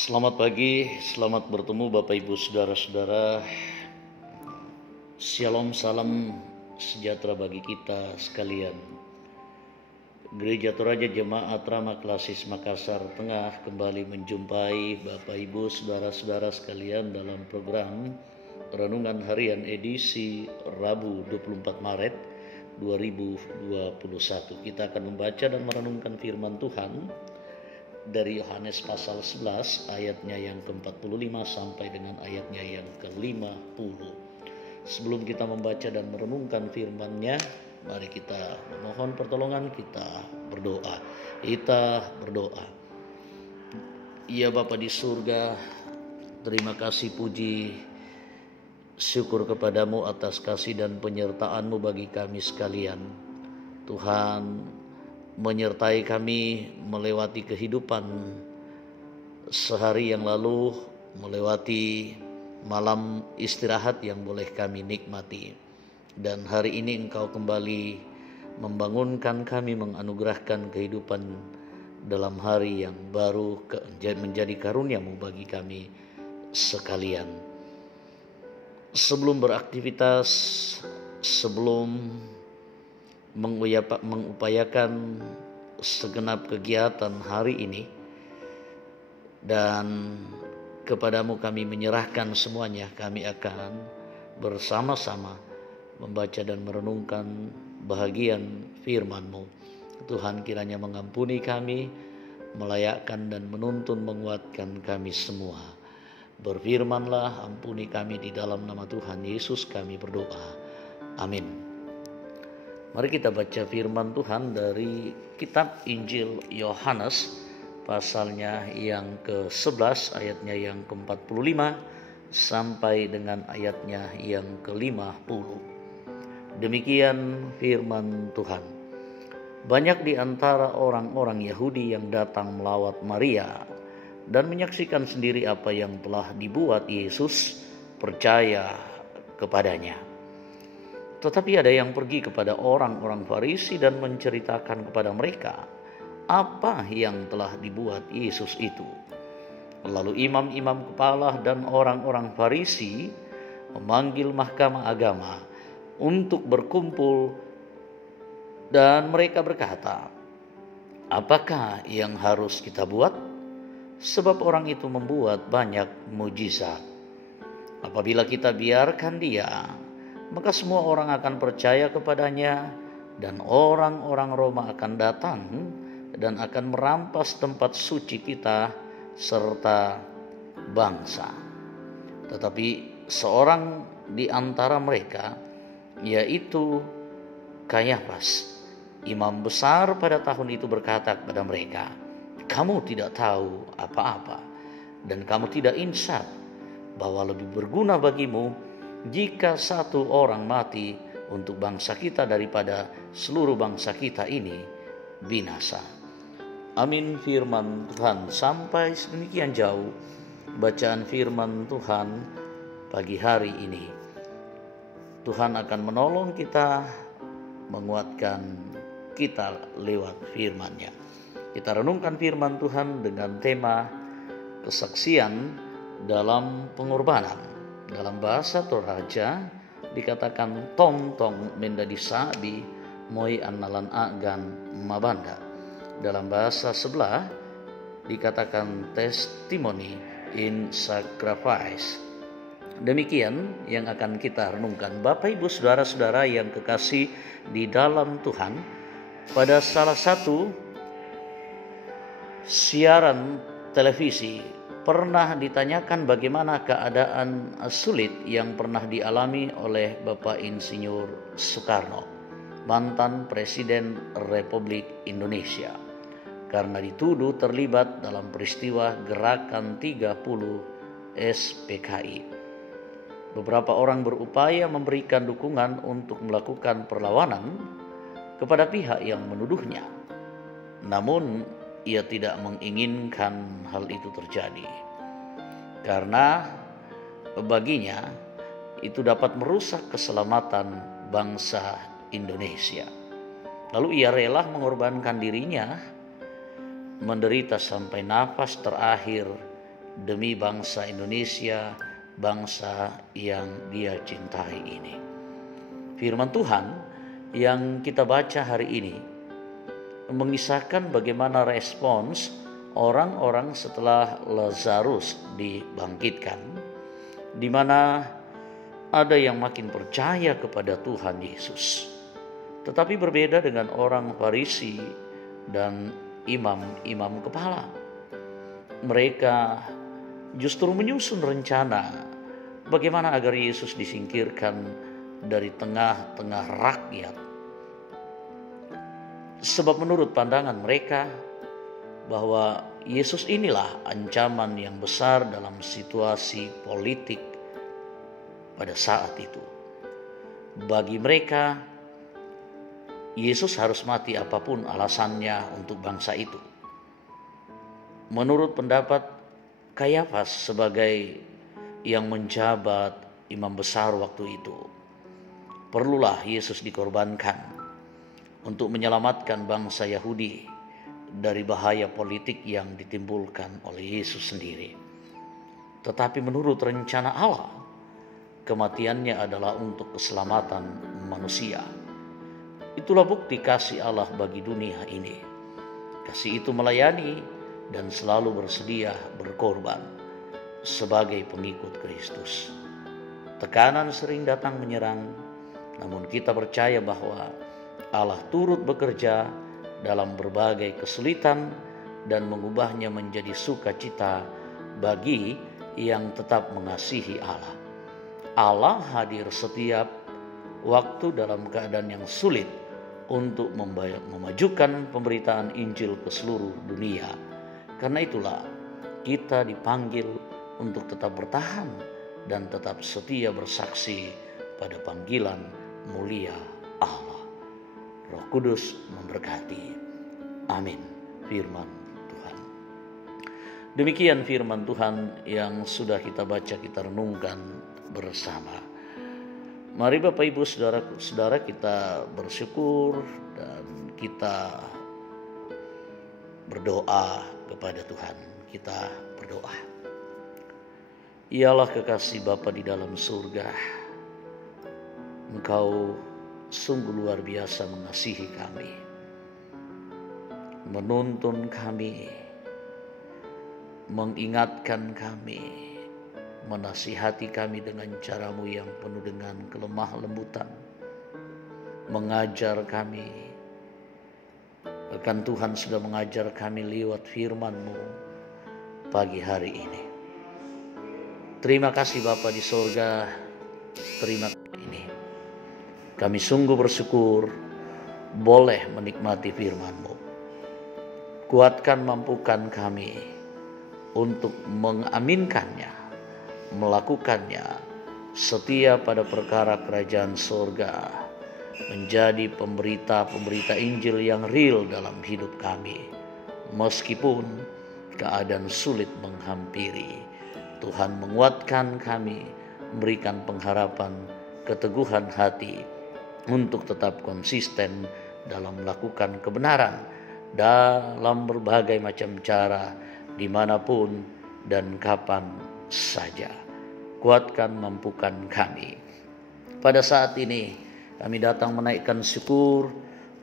Selamat pagi, selamat bertemu Bapak Ibu Saudara-saudara. Shalom, salam sejahtera bagi kita sekalian. Gereja Toraja Jemaat Rama Klasis Makassar Tengah kembali menjumpai Bapak Ibu Saudara-saudara sekalian dalam program Renungan Harian edisi Rabu 24 Maret 2021. Kita akan membaca dan merenungkan firman Tuhan dari Yohanes pasal 11 ayatnya yang ke-45 sampai dengan ayatnya yang ke-50. Sebelum kita membaca dan merenungkan firman-Nya, mari kita mohon pertolongan, kita berdoa. Kita berdoa. Ya Bapa di surga, terima kasih, puji, syukur kepadamu atas kasih dan penyertaan-Mu bagi kami sekalian. Tuhan, menyertai kami melewati kehidupan sehari yang lalu, melewati malam istirahat yang boleh kami nikmati. Dan hari ini Engkau kembali membangunkan kami, menganugerahkan kehidupan dalam hari yang baru, menjadi karunia-Mu bagi kami sekalian. Sebelum beraktivitas, sebelum mengupayakan segenap kegiatan hari ini, dan kepadamu kami menyerahkan semuanya. Kami akan bersama-sama membaca dan merenungkan bahagian firman-Mu. Tuhan, kiranya mengampuni kami, melayakkan dan menuntun, menguatkan kami semua. Berfirmanlah, ampuni kami di dalam nama Tuhan Yesus kami berdoa. Amin. Mari kita baca firman Tuhan dari kitab Injil Yohanes pasalnya yang ke-11 ayatnya yang ke-45 sampai dengan ayatnya yang ke-50. Demikian firman Tuhan. Banyak di antara orang-orang Yahudi yang datang melawat Maria dan menyaksikan sendiri apa yang telah dibuat Yesus, percaya kepadanya. Tetapi ada yang pergi kepada orang-orang Farisi dan menceritakan kepada mereka apa yang telah dibuat Yesus itu. Lalu imam-imam kepala dan orang-orang Farisi memanggil mahkamah agama untuk berkumpul, dan mereka berkata, "Apakah yang harus kita buat? Sebab orang itu membuat banyak mujizat. Apabila kita biarkan dia, maka semua orang akan percaya kepadanya, dan orang-orang Roma akan datang dan akan merampas tempat suci kita serta bangsa." Tetapi seorang di antara mereka, yaitu Kayafas, imam besar pada tahun itu, berkata kepada mereka, "Kamu tidak tahu apa-apa, dan kamu tidak insaf bahwa lebih berguna bagimu jika satu orang mati untuk bangsa kita daripada seluruh bangsa kita ini binasa." Amin. Firman Tuhan. Sampai sedemikian jauh bacaan firman Tuhan pagi hari ini. Tuhan akan menolong kita, menguatkan kita lewat firman-Nya. Kita renungkan firman Tuhan dengan tema kesaksian dalam pengorbanan. Dalam bahasa Toraja dikatakan tong-tong mendadi sabi moi annalan agan mabanda. Dalam bahasa sebelah dikatakan testimony in sacrifice. Demikian yang akan kita renungkan. Bapak Ibu Saudara-saudara yang kekasih di dalam Tuhan, pada salah satu siaran televisi pernah ditanyakan bagaimana keadaan sulit yang pernah dialami oleh Bapak Insinyur Soekarno, mantan Presiden Republik Indonesia, karena dituduh terlibat dalam peristiwa Gerakan 30 SPKI. Beberapa orang berupaya memberikan dukungan untuk melakukan perlawanan kepada pihak yang menuduhnya. Namun ia tidak menginginkan hal itu terjadi, karena baginya itu dapat merusak keselamatan bangsa Indonesia. Lalu ia rela mengorbankan dirinya, menderita sampai nafas terakhir demi bangsa Indonesia, bangsa yang Dia cintai ini. Firman Tuhan yang kita baca hari ini mengisahkan bagaimana respons orang-orang setelah Lazarus dibangkitkan, di mana ada yang makin percaya kepada Tuhan Yesus. Tetapi berbeda dengan orang Farisi dan imam-imam kepala. Mereka justru menyusun rencana bagaimana agar Yesus disingkirkan dari tengah-tengah rakyat. Sebab menurut pandangan mereka bahwa Yesus inilah ancaman yang besar dalam situasi politik pada saat itu. Bagi mereka, Yesus harus mati apapun alasannya untuk bangsa itu. Menurut pendapat Kayafas sebagai yang menjabat imam besar waktu itu, perlulah Yesus dikorbankan untuk menyelamatkan bangsa Yahudi dari bahaya politik yang ditimbulkan oleh Yesus sendiri. Tetapi menurut rencana Allah, kematiannya adalah untuk keselamatan manusia. Itulah bukti kasih Allah bagi dunia ini. Kasih itu melayani dan selalu bersedia berkorban sebagai pengikut Kristus. Tekanan sering datang menyerang, namun kita percaya bahwa Allah turut bekerja dalam berbagai kesulitan dan mengubahnya menjadi sukacita bagi yang tetap mengasihi Allah. Allah hadir setiap waktu dalam keadaan yang sulit untuk memajukan pemberitaan Injil ke seluruh dunia. Karena itulah kita dipanggil untuk tetap bertahan dan tetap setia bersaksi pada panggilan mulia Allah. Roh Kudus memberkati. Amin. Firman Tuhan. Demikian firman Tuhan yang sudah kita baca, kita renungkan bersama. Mari Bapak Ibu Saudara kita bersyukur dan kita berdoa kepada Tuhan. Kita berdoa. Ialah kekasih Bapa di dalam surga, Engkau sungguh luar biasa mengasihi kami, menuntun kami, mengingatkan kami, menasihati kami dengan cara-Mu yang penuh dengan kelemah lembutan, mengajar kami. Bahkan Tuhan sudah mengajar kami lewat firman-Mu pagi hari ini. Terima kasih Bapa di sorga, terima kasih ini. Kami sungguh bersyukur boleh menikmati firman-Mu. Kuatkan, mampukan kami untuk mengaminkannya, melakukannya, setia pada perkara kerajaan sorga, menjadi pemberita Injil yang real dalam hidup kami. Meskipun keadaan sulit menghampiri, Tuhan menguatkan kami, memberikan pengharapan, keteguhan hati, untuk tetap konsisten dalam melakukan kebenaran dalam berbagai macam cara, dimanapun dan kapan saja. Kuatkan, mampukan kami. Pada saat ini kami datang menaikkan syukur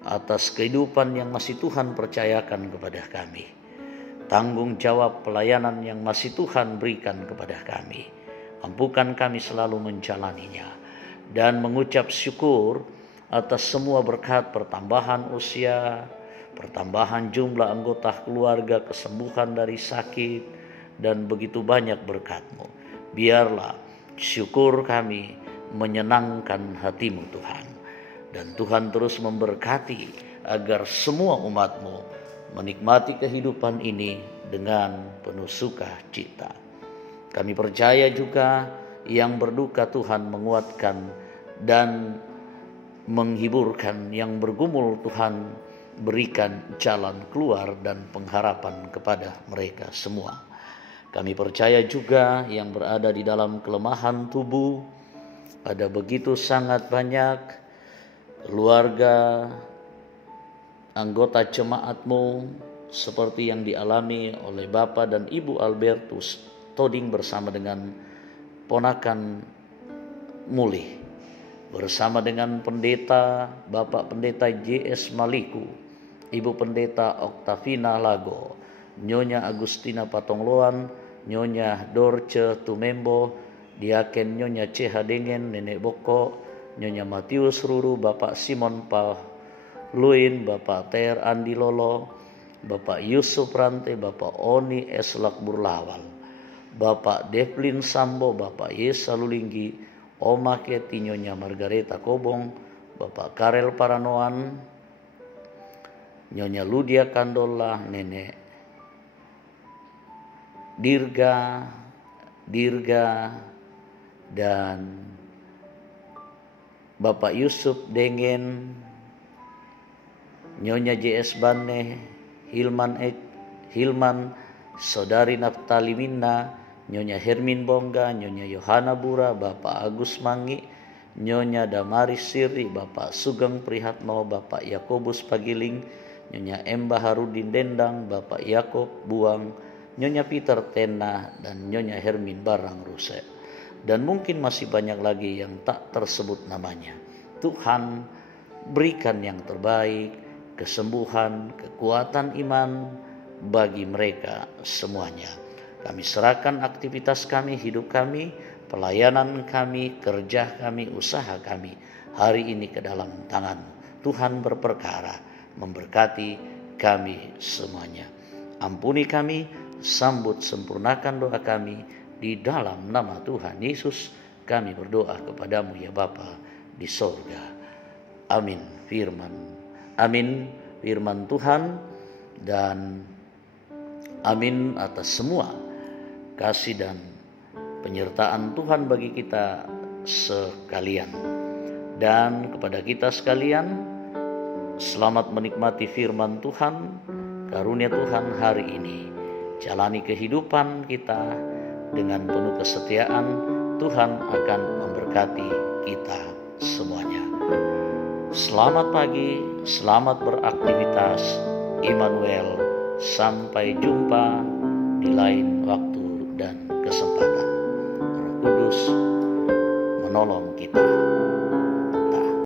atas kehidupan yang masih Tuhan percayakan kepada kami, tanggung jawab pelayanan yang masih Tuhan berikan kepada kami. Mampukan kami selalu menjalaninya dan mengucap syukur atas semua berkat pertambahan usia, pertambahan jumlah anggota keluarga, kesembuhan dari sakit, dan begitu banyak berkat-Mu. Biarlah syukur kami menyenangkan hati-Mu Tuhan. Dan Tuhan terus memberkati agar semua umat-Mu menikmati kehidupan ini dengan penuh sukacita. Kami percaya juga yang berduka Tuhan menguatkan dan menghiburkan, yang bergumul Tuhan berikan jalan keluar dan pengharapan kepada mereka semua. Kami percaya juga yang berada di dalam kelemahan tubuh, ada begitu sangat banyak keluarga, anggota jemaat-Mu seperti yang dialami oleh Bapak dan Ibu Albertus Toding bersama dengan ponakan Mulih, bersama dengan pendeta Bapak Pendeta JS Maliku, Ibu Pendeta Oktavina Lago, Nyonya Agustina Patongloan, Nyonya Dorce Tumembo, Diaken Nyonya CH Dengen, Nenek Boko, Nyonya Matius Ruru, Bapak Simon Luin, Bapak Ter Andi Lolo, Bapak Yusuf Rante, Bapak Oni Eslak Burlawal, Bapak Devlin Sambo, Bapak Yesa Lulinggi, Oma Keti, Nyonya Margareta Kobong, Bapak Karel Paranoan, Nyonya Ludia Kandola, Nenek Dirga, dan Bapak Yusuf Dengen, Nyonya JS Bane, Hilman, Saudari Naftali Minna, Nyonya Hermin Bongga, Nyonya Yohana Bura, Bapak Agus Mangi, Nyonya Damaris Siri, Bapak Sugeng Prihatno, Bapak Yakobus Pagiling, Nyonya Emba Harudin Dendang, Bapak Yakob Buang, Nyonya Peter Tena, dan Nyonya Hermin Barang Ruse. Dan mungkin masih banyak lagi yang tak tersebut namanya. Tuhan berikan yang terbaik, kesembuhan, kekuatan iman bagi mereka semuanya. Kami serahkan aktivitas kami, hidup kami, pelayanan kami, kerja kami, usaha kami hari ini ke dalam tangan Tuhan berperkara, memberkati kami semuanya. Ampuni kami, sambut sempurnakan doa kami, di dalam nama Tuhan Yesus kami berdoa kepadamu ya Bapa di sorga. Amin. Firman Tuhan, dan amin atas semua kasih dan penyertaan Tuhan bagi kita sekalian. Dan kepada kita sekalian, selamat menikmati firman Tuhan, karunia Tuhan hari ini. Jalani kehidupan kita dengan penuh kesetiaan, Tuhan akan memberkati kita semuanya. Selamat pagi, selamat beraktivitas. Immanuel, sampai jumpa di lain waktu dan kesempatan. Roh Kudus menolong kita.